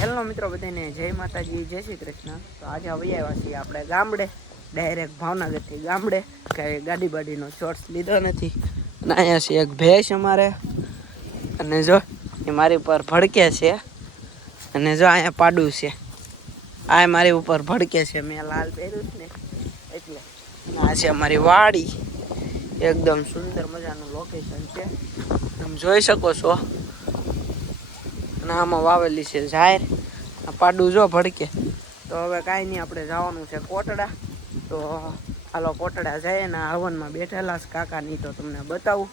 Hello મિત્રો, બધાને જય માતાજી, જય શ્રી કૃષ્ણ. તો આજે આવી આવ્યા છીએ આપણે ગામડે ડાયરેક્ટ ભાવનગરથી ગામડે, કાંઈ ગાડી બાડીનો શોર્ટ્સ લીધો નથી. અને અહીંયા છે એક ભેંસ અમારે. અને જો, એ મારી ઉપર ભડકે છે. અને જો અહીંયા પાડું છે. આ મારી ઉપર ભડકે છે, મેં લાલ પહેર્યું છે ને, એટલે આ છે અમારી વાડી. એકદમ સુંદર મજાનું લોકેશન છે. તમે જોઈ શકો છો. અને આમાં વાવેલી છે જાહેર આ પાડું જો ભડકે. તો હવે કાંઈ નહીં, આપણે જવાનું છે કોટડા. તો હાલો કોટડા જઈએ ને હવનમાં બેઠેલા છે. કાકાની તો તમને બતાવું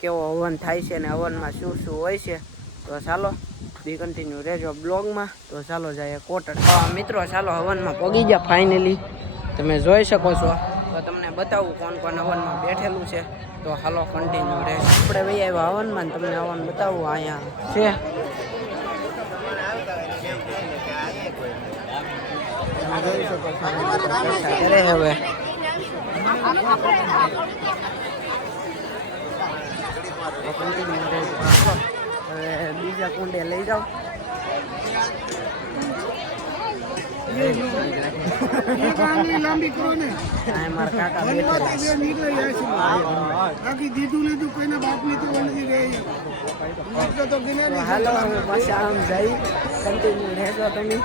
કેવો હવન થાય છે ને હવનમાં શું શું હોય છે. તો ચાલો બી કન્ટિન્યુ રહેજો બ્લોગમાં. તો ચાલો જઈએ કોટડા. મિત્રો, ચાલો હવનમાં પગી ગયા ફાઇનલી તમે જોઈ શકો છો. બતાવું કોણ કોણ હવનમાં બેઠેલું છે. તો હાલો કન્ટિન્યુ રહે. આપણે ભાઈ આવ્યા હવનમાં તમને હવન બતાવું અહીંયા. છે. હવે. હવે બીજા કુંડે લઈ જાઓ. લાંબી કરો ને. બાકી દીધું લીધું કોઈના બાપની તો નથી રહી. તો હાલો પાછા આમ જઈ. કન્ટિન્યુ રહેજો તમે.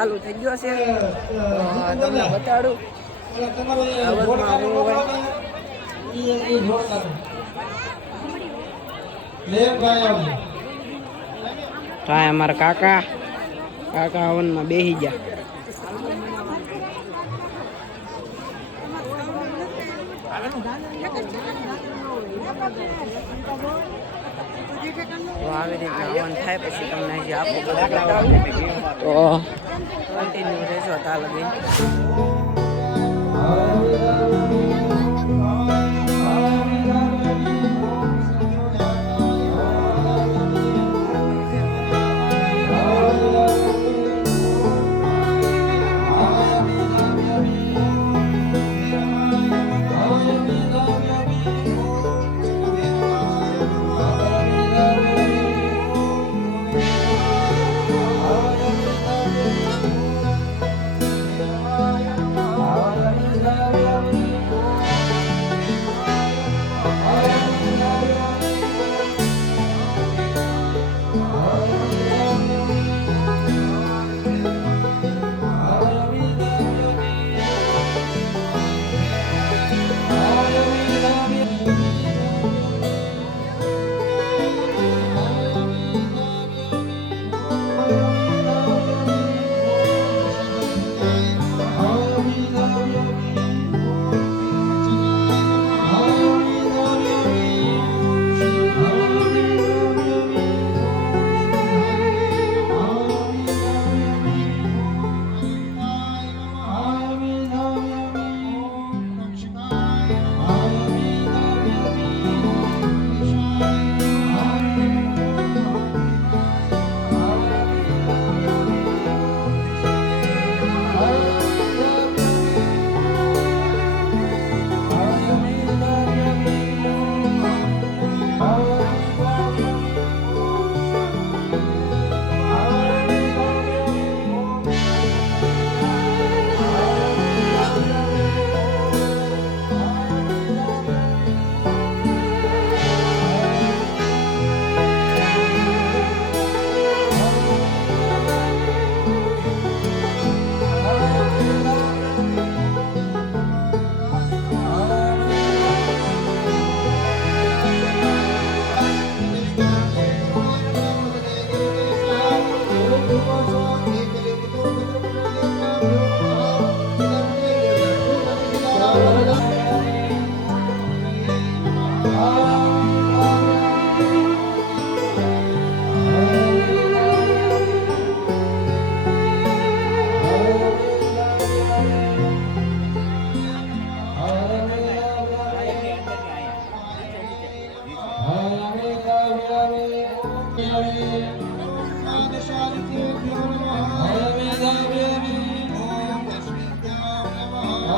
ચાલુ થઈ ગયો છે. તો તમને બતાડું. હવનમાં હું હોય. તો આ અમારા કાકા કાકા હવનમાં બેસી ગયા. તો આવી રીતના હવન થાય પછી તમને હજી આપો તો કન્ટિન્યુ રહેશો ત્યાં લગી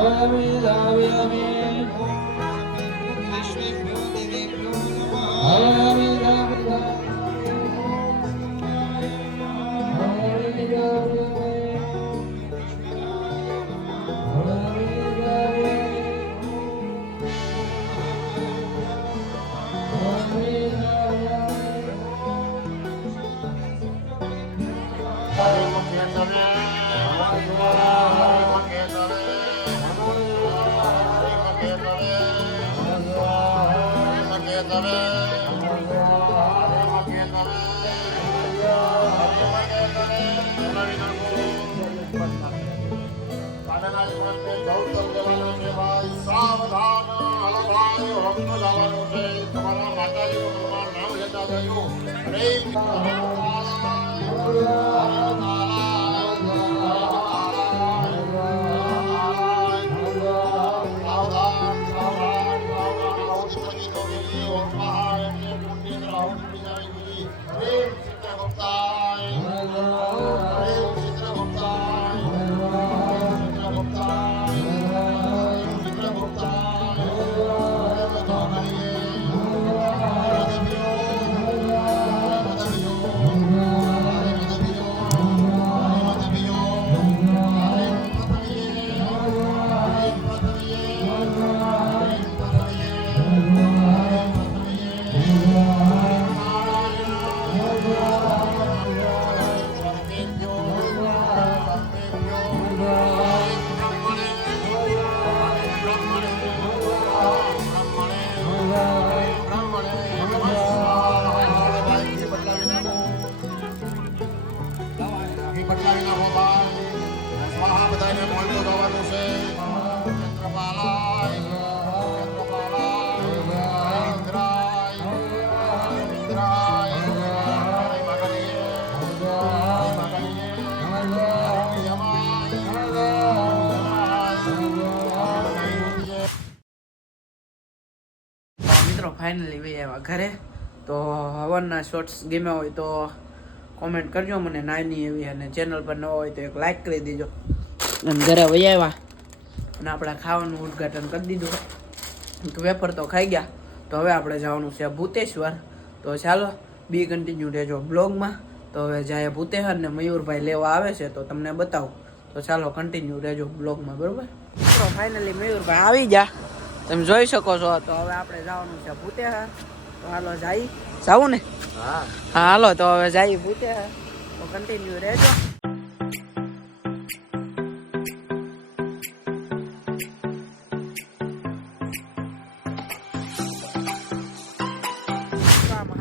Amin, amin. જવાનું છે તમારા માતાજીનું નામ લેતા જજો હરે ફાઇનલી ભાઈ આવ્યા ઘરે. તો હવનના શોર્ટ્સ ગમ્યા હોય તો કોમેન્ટ કરજો મને, નાની એવી અને ચેનલ પર ન હોય તો એક લાઈક કરી દેજો. અને ઘરે વહી આવ્યા. અને આપણે ખાવાનું ઉદ્ઘાટન કરી દીધું. તો વેફર તો ખાઈ ગયા. તો હવે આપણે જવાનું છે ભૂતેશ્વર. તો ચાલો બી કન્ટિન્યુ રહેજો બ્લોગમાં તો હવે જાય ભૂતેહર ને મયુરભાઈ લેવા આવે છે તો તમને બતાવું. તો ચાલો કન્ટિન્યુ રહેજો બ્લોગમાં બરોબર? ફાઇનલી મયુરભાઈ આવી ગયા. તમે જોઈ શકો છો. તો હવે આપણે જવાનું છે ભૂતે તો હાલો જાય. જાવું ને? હા. હાલો તો હવે જાય ભૂતે તો કન્ટિન્યુ રહેજો.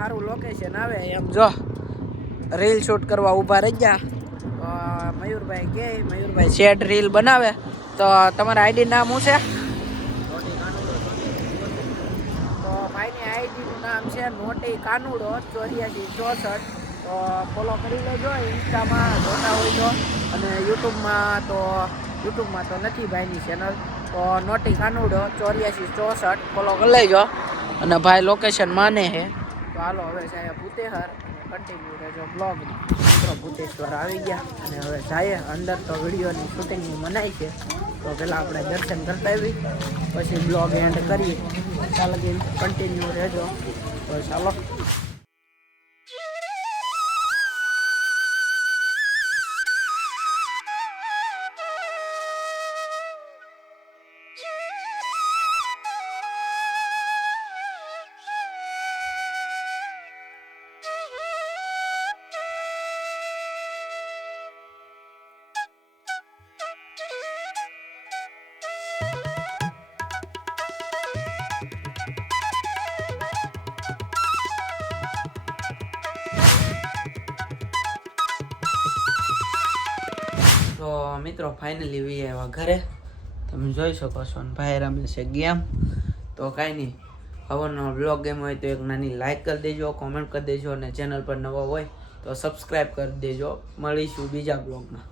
સારું લોકેશન આવે એમ. જો રીલ શૂટ કરવા ઊભા રહી ગયા. મયુરભાઈ કે મયુરભાઈ શેડ રીલ બનાવે. તો તમારા આઈડી નામ શું છે તો ભાઈની આઈડીનું નામ છે, નોટી કાનુડો, ચોર્યાસી ચોસઠ. તો ફોલો કરી લેજો, ઇન્સ્ટામાં જોતા હોય તો અને યુટ્યુબમાં તો યુટ્યુબમાં તો નથી ભાઈની ચેનલ તો નોટી કાનુડો, ચોર્યાસી ચોસઠ ફોલો કરી લેજો. અને ભાઈ લોકેશન માને છે. તો હાલો, હવે સાહેબ ભૂતેહર. કન્ટિન્યુ રહેજો બ્લોગ મિત્રો, ભૂતેશ્વર આવી ગયા. અને હવે જાય અંદર તો વિડીયોની શૂટિંગની મનાય છે. તો પહેલાં આપણે દર્શન કરતા આવી પછી બ્લોગ એન્ડ કરીએ. ચાલો કન્ટિન્યુ રહેજો. તો તો મિત્રો ફાઇનલી વી આવ્યા ઘરે. તમે જોઈ શકો છો અને ભાઈ રમે છે ગેમ. તો કાંઈ નહીં, હવનનો બ્લોગ ગેમ હોય તો એક નાની લાઇક કરી દેજો કોમેન્ટ કરી દેજો અને ચેનલ પર નવો હોય તો સબસ્ક્રાઈબ કરી દેજો. મળીશું બીજા બ્લોગમાં